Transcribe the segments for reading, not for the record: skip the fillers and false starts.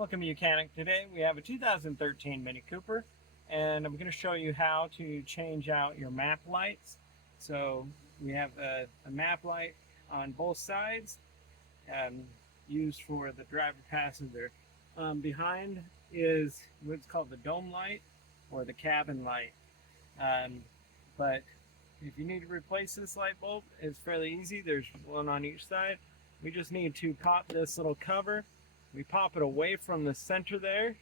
Welcome, mechanic. Today we have a 2013 Mini Cooper, and I'm going to show you how to change out your map lights. So we have a map light on both sides, used for the driver passenger. Behind is what's called the dome light or the cabin light. But if you need to replace this light bulb, it's fairly easy. There's one on each side. We just need to pop this little cover. We pop it away from the center there,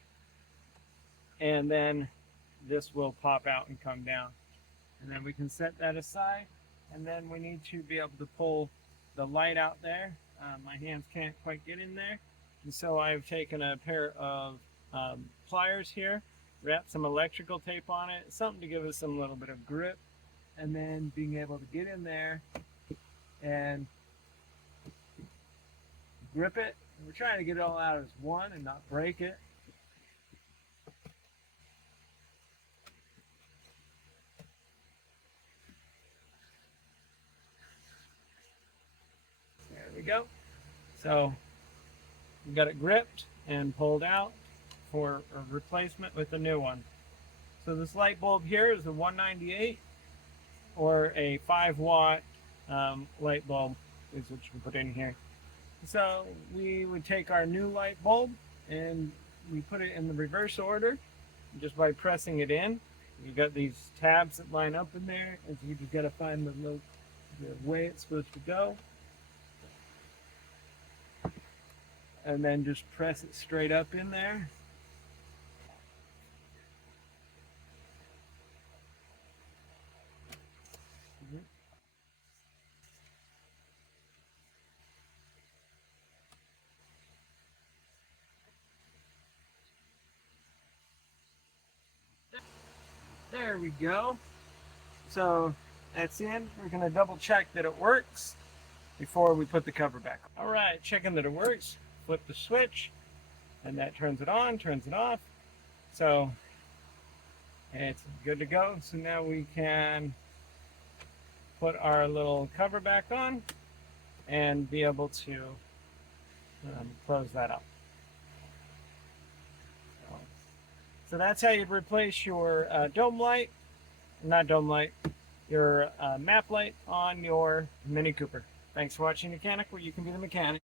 and then this will pop out and come down. And then we can set that aside, and then we need to be able to pull the light out there. My hands can't quite get in there, and so I've taken a pair of pliers here, wrapped some electrical tape on it, something to give us some little bit of grip, and then being able to get in there and grip it. We're trying to get it all out as one and not break it. There we go. So we got it gripped and pulled out for a replacement with a new one. So this light bulb here is a 198 or a 5-watt light bulb is what you can put in here. So we would take our new light bulb and we put it in the reverse order just by pressing it in. You've got these tabs that line up in there, and so you just got to find the way it's supposed to go. And then just press it straight up in there. There we go. So that's in. We're going to double check that it works before we put the cover back on. All right, checking that it works. Flip the switch, and that turns it on, turns it off. So it's good to go. So now we can put our little cover back on and be able to close that up. So that's how you'd replace your your map light on your Mini Cooper. Thanks for watching, Mechanic, where you can be the mechanic.